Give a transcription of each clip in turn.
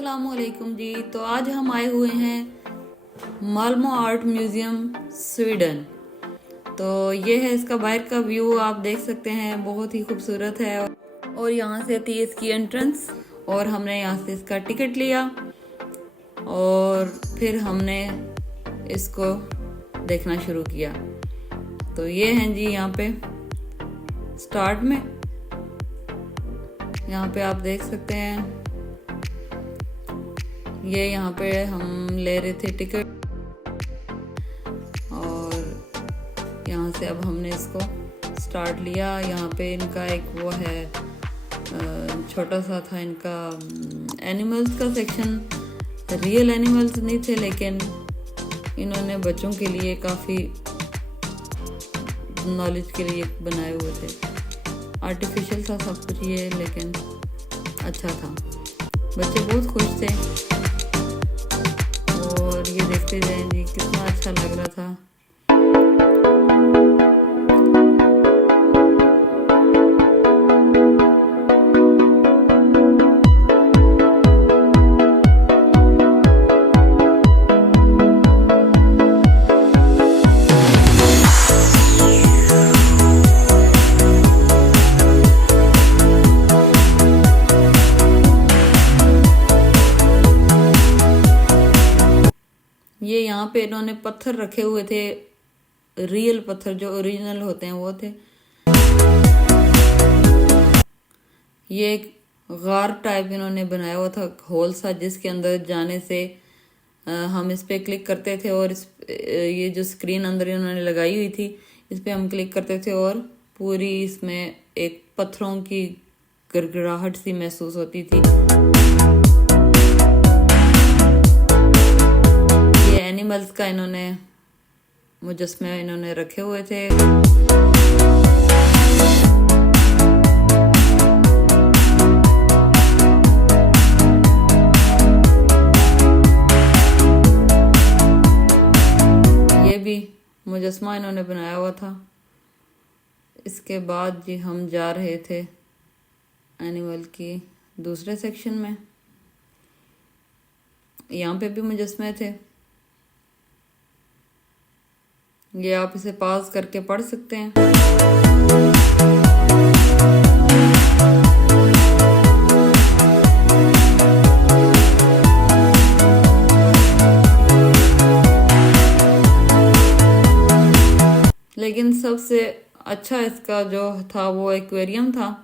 अस्सलामुअलैकुम जी। तो आज हम आए हुए हैं माल्मो आर्ट म्यूजियम स्वीडन। तो ये है इसका बाहर का व्यू, आप देख सकते हैं, बहुत ही खूबसूरत है। और यहाँ से थी इसकी एंट्रेंस और हमने यहाँ से इसका टिकट लिया और फिर हमने इसको देखना शुरू किया। तो ये हैं जी यहाँ पे स्टार्ट में, यहाँ पे आप देख सकते हैं, ये यहाँ पे हम ले रहे थे टिकट और यहाँ से अब हमने इसको स्टार्ट लिया। यहाँ पे इनका एक वो है, छोटा सा था इनका एनिमल्स का सेक्शन। रियल एनिमल्स नहीं थे लेकिन इन्होंने बच्चों के लिए काफ़ी नॉलेज के लिए बनाए हुए थे। आर्टिफिशियल था सब कुछ ये, लेकिन अच्छा था, बच्चे बहुत खुश थे और ये देखते जाएं जी, कितना अच्छा लग रहा था। ये यहाँ पे इन्होंने पत्थर रखे हुए थे, रियल पत्थर जो ओरिजिनल होते हैं वो थे। ये एक गार टाइप इन्होंने बनाया हुआ था, होल सा, जिसके अंदर जाने से हम इस पे क्लिक करते थे और ये जो स्क्रीन अंदर इन्होंने लगाई हुई थी, इस पे हम क्लिक करते थे और पूरी इसमें एक पत्थरों की गड़गड़ाहट सी महसूस होती थी। एनिमल्स का इन्होंने मुजस्मे इन्होंने रखे हुए थे। ये भी मुजस्मा इन्होंने बनाया हुआ था। इसके बाद जी हम जा रहे थे एनिमल की दूसरे सेक्शन में। यहाँ पे भी मुजस्मे थे, ये आप इसे पॉज करके पढ़ सकते हैं। लेकिन सबसे अच्छा इसका जो था वो एक्वेरियम था।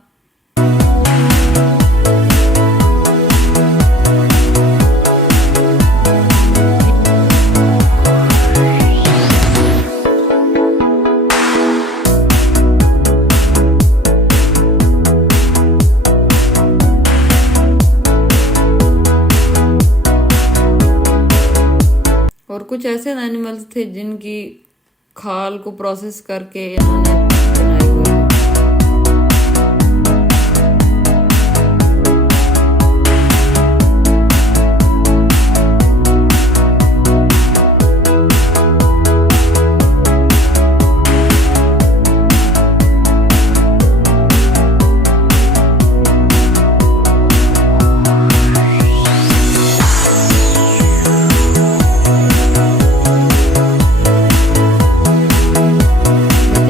और कुछ ऐसे एनिमल्स थे जिनकी खाल को प्रोसेस करके इन्होंने बनाए हुए हैं।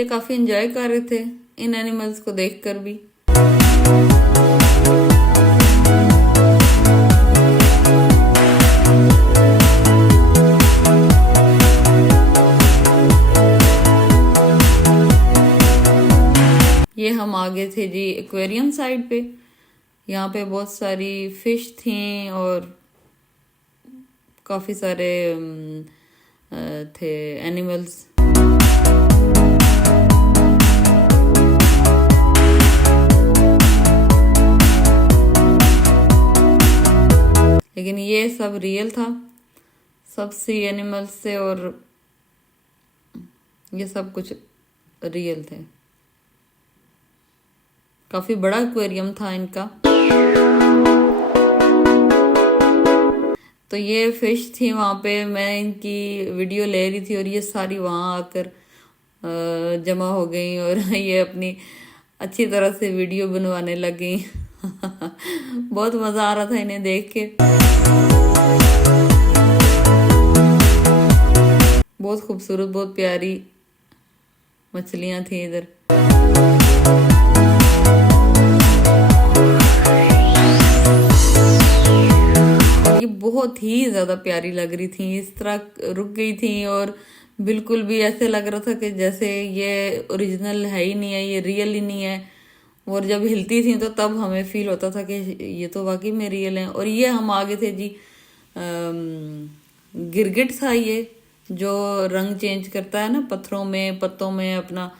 काफी एंजॉय कर रहे थे इन एनिमल्स को देखकर भी। ये हम आगे थे जी एक्वेरियम साइड पे। यहाँ पे बहुत सारी फिश थी और काफी सारे थे एनिमल्स। लेकिन ये सब रियल था, सब सी एनिमल्स से, और ये सब कुछ रियल थे। काफी बड़ा एक्वेरियम था इनका। तो ये फिश थी वहां पे, मैं इनकी वीडियो ले रही थी और ये सारी वहां आकर जमा हो गई और ये अपनी अच्छी तरह से वीडियो बनवाने लग गई। बहुत मजा आ रहा था इन्हें देख के। बहुत खूबसूरत, बहुत प्यारी मछलियां थी इधर। ये बहुत ही ज्यादा प्यारी लग रही थी, इस तरह रुक गई थी और बिल्कुल भी ऐसे लग रहा था कि जैसे ये ओरिजिनल है ही नहीं है, ये रियल ही नहीं है। और जब हिलती थी तो तब हमें फील होता था कि ये तो वाकई में रियल है। और ये हम आगे थे जी, गिरगिट था ये, जो रंग चेंज करता है ना पत्थरों में, पत्तों में अपना,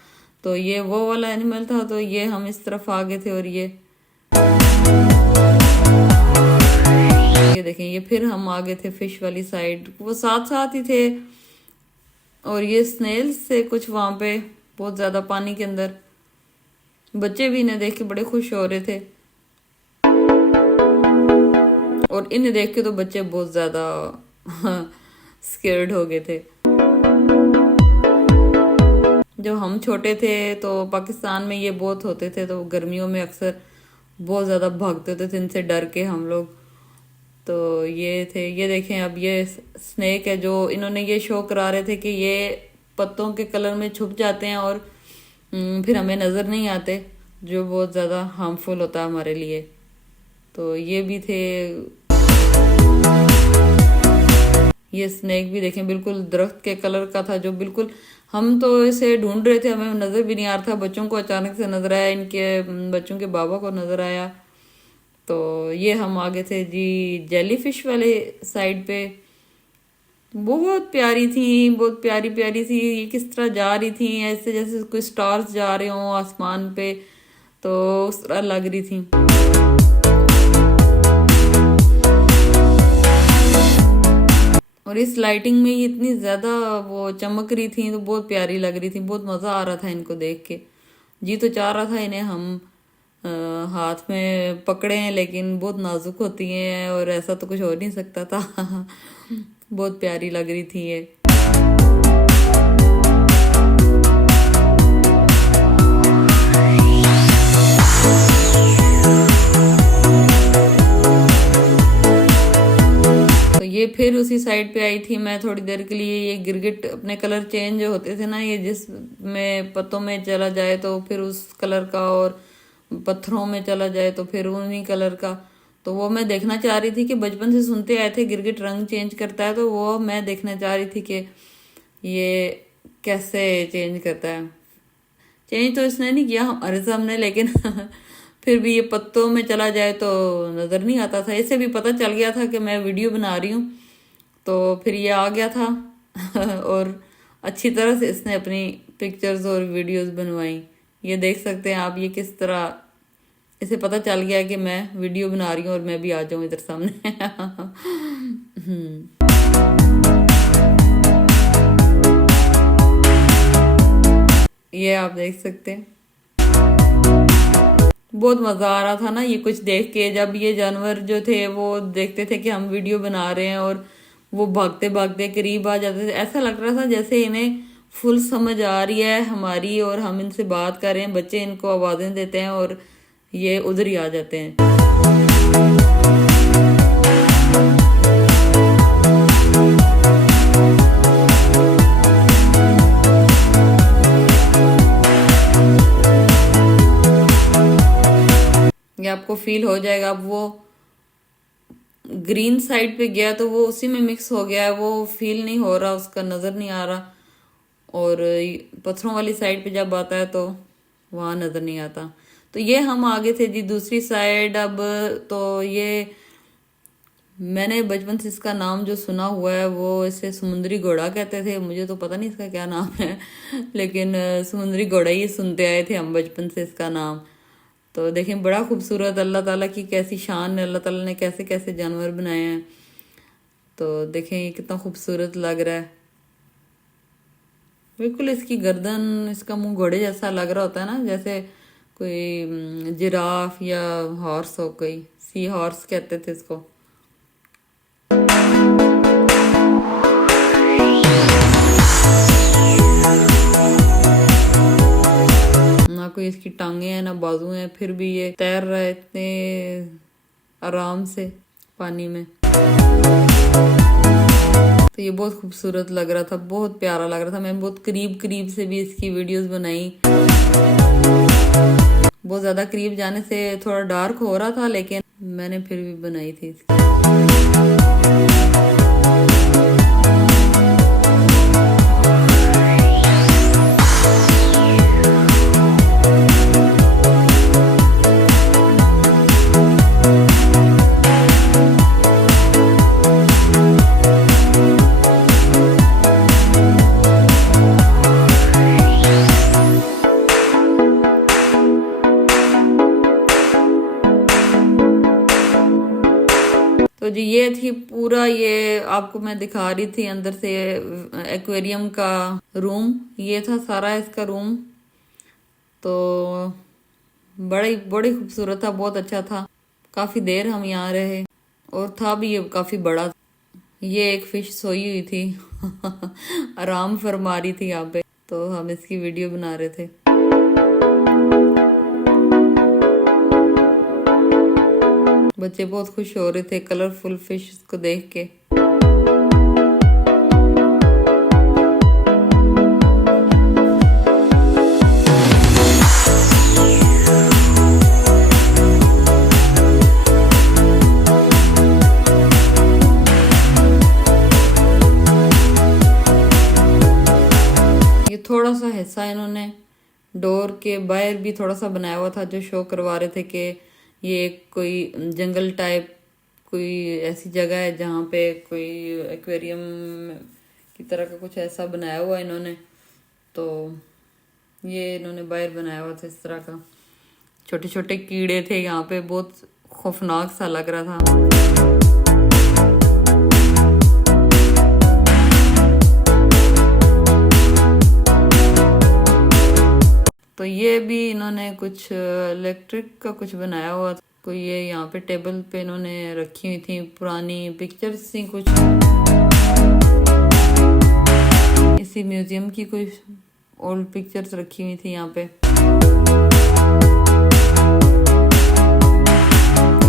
तो ये वो वाला एनिमल था। तो ये हम इस तरफ आ गए थे और ये देखें, ये फिर हम आ गए थे फिश वाली साइड, वो साथ साथ ही थे। और ये स्नेल्स से कुछ वहां पे बहुत ज्यादा पानी के अंदर, बच्चे भी इन्हें देख के बड़े खुश हो रहे थे। और इन्हें देख के तो बच्चे बहुत ज्यादा स्केर्ड हो गए थे। जब हम छोटे थे तो पाकिस्तान में ये बहुत होते थे, तो गर्मियों में अक्सर बहुत ज्यादा भागते होते थे इनसे डर के हम लोग। तो ये थे, ये देखें अब ये स्नेक है जो इन्होंने ये शो करा रहे थे कि ये पत्तों के कलर में छुप जाते हैं और फिर हमें नजर नहीं आते, जो बहुत ज्यादा हार्मफुल होता है हमारे लिए। तो ये भी थे, ये स्नेक भी देखें बिल्कुल दरख्त के कलर का था, जो बिल्कुल हम तो इसे ढूंढ रहे थे, हमें नजर भी नहीं आ रहा था। बच्चों को अचानक से नजर आया, इनके बच्चों के बाबा को नजर आया। तो ये हम आगे थे जी जेलीफिश वाले साइड पे। बहुत प्यारी थी, बहुत प्यारी प्यारी थी। ये किस तरह जा रही थी, ऐसे जैसे कोई स्टार्स जा रहे हो आसमान पे, तो उस तरह लग रही थी। और इस लाइटिंग में ये इतनी ज्यादा वो चमक रही थी, तो बहुत प्यारी लग रही थी, बहुत मजा आ रहा था इनको देख के। जी तो चाह रहा था इन्हें हम हाथ में पकड़े हैं, लेकिन बहुत नाजुक होती हैं और ऐसा तो कुछ हो नहीं सकता था। बहुत प्यारी लग रही थी ये। तो ये फिर उसी साइड पे आई थी मैं थोड़ी देर के लिए। ये गिरगिट अपने कलर चेंज होते थे ना, ये जिसमें पत्तों में चला जाए तो फिर उस कलर का, और पत्थरों में चला जाए तो फिर उन्हीं कलर का। तो वो मैं देखना चाह रही थी कि बचपन से सुनते आए थे गिरगिट रंग चेंज करता है, तो वो मैं देखना चाह रही थी कि ये कैसे चेंज करता है। चेंज तो इसने नहीं किया हमारे सामने, लेकिन फिर भी ये पत्तों में चला जाए तो नजर नहीं आता था। इसे भी पता चल गया था कि मैं वीडियो बना रही हूँ, तो फिर ये आ गया था। और अच्छी तरह से इसने अपनी पिक्चर्स और वीडियोस बनवाई। ये देख सकते हैं आप, ये किस तरह इसे पता चल गया कि मैं वीडियो बना रही हूँ और मैं भी आ जाऊं इधर सामने। ये आप देख सकते हैं, बहुत मजा आ रहा था ना ये कुछ देख के। जब ये जानवर जो थे वो देखते थे कि हम वीडियो बना रहे हैं और वो भागते भागते करीब आ जाते थे, ऐसा लग रहा था जैसे इन्हें फुल समझ आ रही है हमारी और हम इनसे बात कर रहे हैं। बच्चे इनको आवाजें देते हैं और ये उधर ही आ जाते हैं। ये आपको फील हो जाएगा। अब वो ग्रीन साइड पे गया तो वो उसी में मिक्स हो गया है, वो फील नहीं हो रहा, उसका नजर नहीं आ रहा। और पत्थरों वाली साइड पे जब आता है तो वहां नजर नहीं आता। तो ये हम आगे थे जी दूसरी साइड। अब तो ये मैंने बचपन से इसका नाम जो सुना हुआ है वो इसे समुद्री घोड़ा कहते थे। मुझे तो पता नहीं इसका क्या नाम है, लेकिन समुद्री घोड़ा ही सुनते आए थे हम बचपन से इसका नाम। तो देखें बड़ा खूबसूरत, अल्लाह ताला की कैसी शान है, अल्लाह ताला ने कैसे कैसे जानवर बनाए हैं। तो देखें ये कितना खूबसूरत लग रहा है। बिल्कुल इसकी गर्दन, इसका मुंह घोड़े जैसा लग रहा होता है ना, जैसे कोई जिराफ या हॉर्स हो, कोई सी हॉर्स कहते थे इसको। कोई इसकी टांगे हैं ना बाजू हैं, फिर भी ये तैर रहा है इतने आराम से पानी में। तो ये बहुत खूबसूरत लग रहा था, बहुत प्यारा लग रहा था। मैं बहुत करीब करीब से भी इसकी वीडियोस बनाई। बहुत ज़्यादा करीब जाने से थोड़ा डार्क हो रहा था, लेकिन मैंने फिर भी बनाई थी इसकी। तो जी ये थी पूरा, ये आपको मैं दिखा रही थी अंदर से एक्वेरियम का रूम। ये था सारा इसका रूम। तो बड़ी खूबसूरत था, बहुत अच्छा था। काफी देर हम यहाँ रहे और था भी ये काफी बड़ा। ये एक फिश सोई हुई थी आराम फरमा रही थी यहाँ पे, तो हम इसकी वीडियो बना रहे थे। बच्चे बहुत खुश हो रहे थे कलरफुल फिश को देख के। ये थोड़ा सा हिस्सा इन्होंने डोर के बाहर भी थोड़ा सा बनाया हुआ था, जो शो करवा रहे थे कि ये कोई जंगल टाइप कोई ऐसी जगह है जहाँ पे कोई एक्वेरियम की तरह का कुछ ऐसा बनाया हुआ इन्होंने। तो ये इन्होंने बाहर बनाया हुआ था इस तरह का। छोटे छोटे कीड़े थे यहाँ पे, बहुत खौफनाक सा लग रहा था। तो ये भी इन्होंने कुछ इलेक्ट्रिक का कुछ बनाया हुआ था। कोई ये यहाँ पे टेबल पे इन्होंने रखी हुई थी पुरानी पिक्चर्स थी कुछ, इसी म्यूजियम की कोई ओल्ड पिक्चर्स रखी हुई थी यहाँ पे।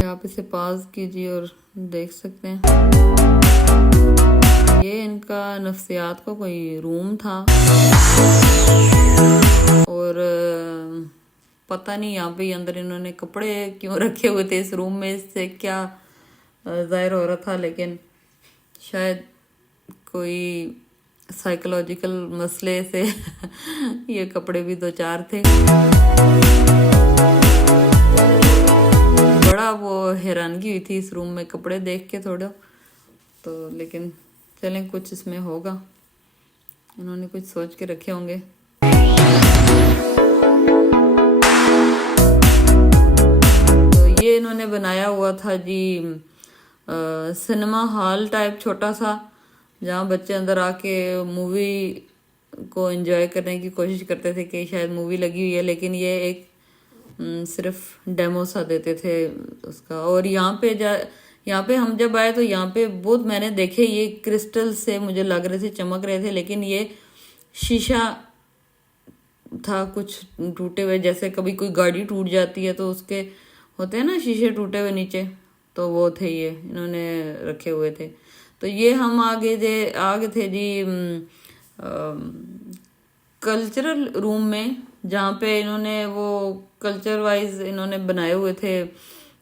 आप इसे पास कीजिए और देख सकते हैं। ये इनका नफ्सियात का कोई रूम था और पता नहीं यहाँ पे अंदर इन्होंने कपड़े क्यों रखे हुए थे इस रूम में, इससे क्या जाहिर हो रहा था, लेकिन शायद कोई साइकोलॉजिकल मसले से ये कपड़े भी दो चार थे। बड़ा वो हैरानगी हुई थी इस रूम में कपड़े देख के थोड़ा, तो लेकिन चलें कुछ इसमें होगा, इन्होंने कुछ सोच के रखे होंगे। तो ये इन्होंने बनाया हुआ था जी सिनेमा हॉल टाइप छोटा सा, जहाँ बच्चे अंदर आके मूवी को एंजॉय करने की कोशिश करते थे कि शायद मूवी लगी हुई है, लेकिन ये एक सिर्फ डेमो सा देते थे उसका। और यहाँ पे हम जब आए तो यहाँ पे बहुत मैंने देखे ये क्रिस्टल से मुझे लग रहे थे, चमक रहे थे, लेकिन ये शीशा था कुछ टूटे हुए, जैसे कभी कोई गाड़ी टूट जाती है तो उसके होते हैं ना शीशे टूटे हुए नीचे, तो वो थे ये इन्होंने रखे हुए थे। तो ये हम आगे थे जी कल्चरल रूम में, जहाँ पे इन्होंने वो कल्चर वाइज इन्होंने बनाए हुए थे,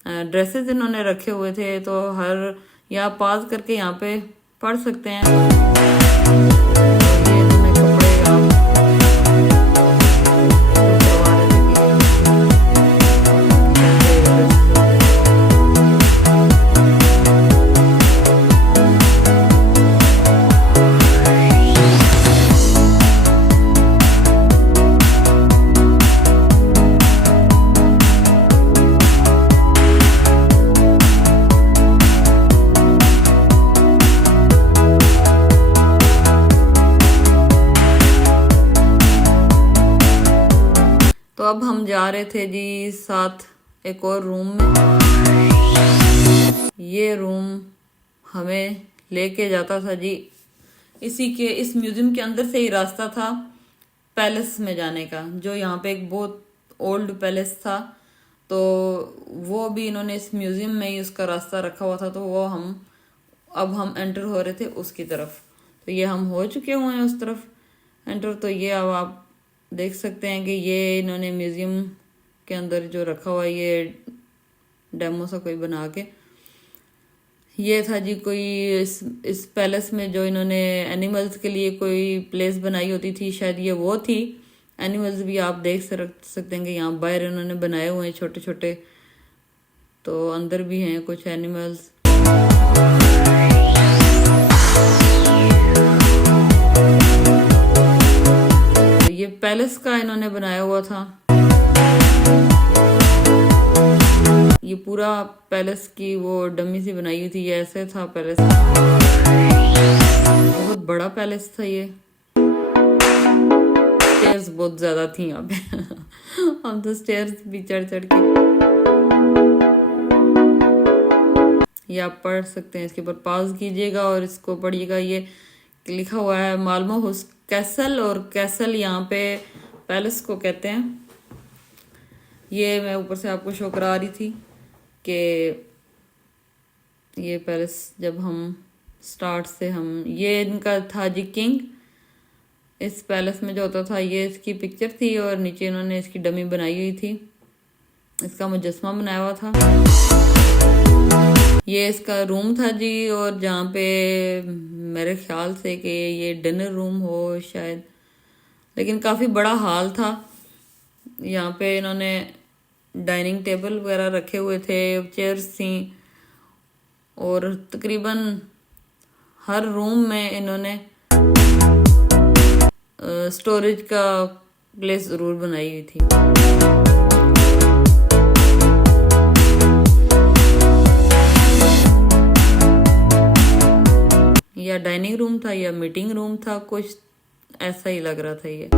ड्रेसेस इन्होंने रखे हुए थे। तो हर यहाँ पास करके यहाँ पे पढ़ सकते हैं। तो अब हम जा रहे थे जी साथ एक और रूम में। ये रूम हमें लेके जाता था जी इस म्यूजियम के अंदर से ही रास्ता था पैलेस में जाने का, जो यहाँ पे एक बहुत ओल्ड पैलेस था, तो वो भी इन्होंने इस म्यूजियम में ही उसका रास्ता रखा हुआ था, तो वो अब हम एंटर हो रहे थे उसकी तरफ। तो ये हम हो चुके हुए हैं उस तरफ एंटर। तो ये अब आप देख सकते हैं कि ये इन्होंने म्यूजियम के अंदर जो रखा हुआ है, ये डेमो सा कोई बना के, ये था जी कोई इस पैलेस में जो इन्होंने एनिमल्स के लिए कोई प्लेस बनाई होती थी, शायद ये वो थी। एनिमल्स भी आप देख सकते हैं कि यहाँ बाहर इन्होंने बनाए हुए हैं छोटे छोटे, तो अंदर भी हैं कुछ एनिमल्स। तो ये पैलेस का इन्होंने बनाया हुआ था, ये पूरा पैलेस की वो डमी सी बनाई हुई थी, ये ऐसे था पैलेस। बहुत बड़ा पैलेस था ये, स्टेयर्स बहुत ज्यादा थी यहाँ पे हम तो स्टेयर्स भी चढ़ चढ़ के, ये आप पढ़ सकते हैं, इसके ऊपर पॉज कीजिएगा और इसको पढ़िएगा। ये लिखा हुआ है माल्मो हाउस कैसल, और कैसल यहाँ पे पैलेस को कहते हैं। ये मैं ऊपर से आपको शो करा रही थी कि ये पैलेस जब हम स्टार्ट से ये इनका था जी किंग। इस पैलेस में जो होता था, ये इसकी पिक्चर थी और नीचे इन्होंने इसकी डमी बनाई हुई थी, इसका मुजस्मा बनाया हुआ था। ये इसका रूम था जी, और जहाँ पे मेरे ख्याल से कि ये डिनर रूम हो शायद, लेकिन काफ़ी बड़ा हॉल था। यहाँ पे इन्होंने डाइनिंग टेबल वगैरह रखे हुए थे, चेयर्स थी, और तकरीबन हर रूम में इन्होंने स्टोरेज का प्लेस ज़रूर बनाई हुई थी। या डाइनिंग रूम था या मीटिंग रूम था, कुछ ऐसा ही लग रहा था ये।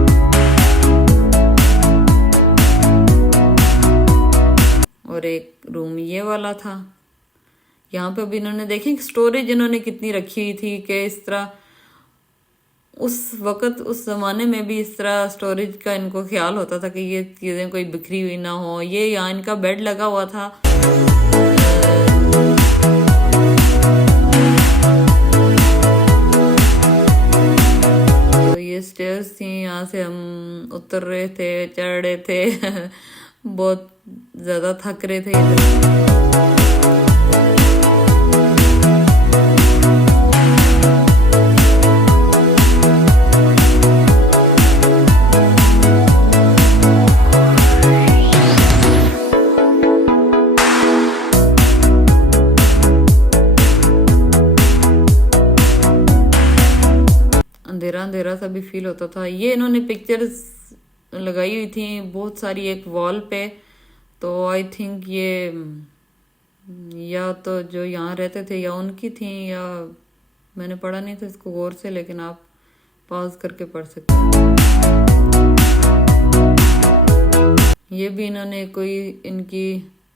और एक रूम ये वाला था। यहाँ पे भी इन्होंने देखें स्टोरेज इन्होंने कितनी रखी हुई थी, कि इस तरह उस वक़्त उस ज़माने में भी इस तरह स्टोरेज का इनको ख्याल होता था कि ये चीज़ें कोई बिखरी हुई ना हो। ये यहाँ इनका बेड लगा हुआ था, तो ये स्टेयर्स थी, यहाँ से हम उतर रहे थे, चढ़ रहे थे बहुत ज़्यादा थक रहे थे इधर। अंधेरा अंधेरा सा भी फील होता था। ये इन्होंने पिक्चर्स लगाई हुई थी बहुत सारी एक वॉल पे, तो आई थिंक ये या तो जो यहाँ रहते थे या उनकी थी, या मैंने पढ़ा नहीं था इसको गौर से, लेकिन आप पॉज करके पढ़ सकते हैं। ये भी इन्होंने कोई इनकी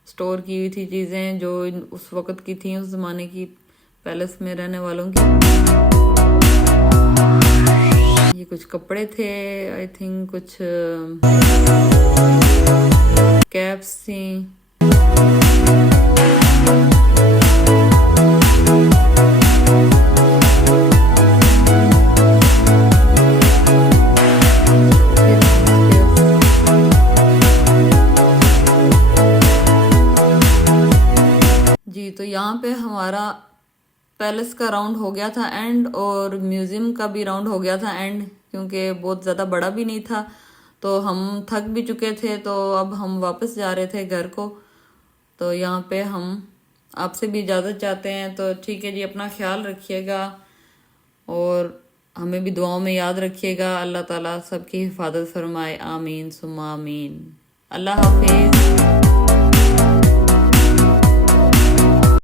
स्टोर की हुई थी चीज़ें जो उस वक़्त की थी, उस ज़माने की पैलेस में रहने वालों की। ये कुछ कपड़े थे आई थिंक, कुछ कैप्स थी। जी, तो यहाँ पे हमारा पैलेस का राउंड हो गया था एंड, और म्यूज़ियम का भी राउंड हो गया था एंड, क्योंकि बहुत ज़्यादा बड़ा भी नहीं था, तो हम थक भी चुके थे, तो अब हम वापस जा रहे थे घर को। तो यहाँ पे हम आपसे भी इजाज़त चाहते हैं। तो ठीक है जी, अपना ख्याल रखिएगा और हमें भी दुआओं में याद रखिएगा। अल्लाह ताला सबकी हिफाजत फरमाए, आमीन सुम्मा आमीन। अल्लाह हाफिज़।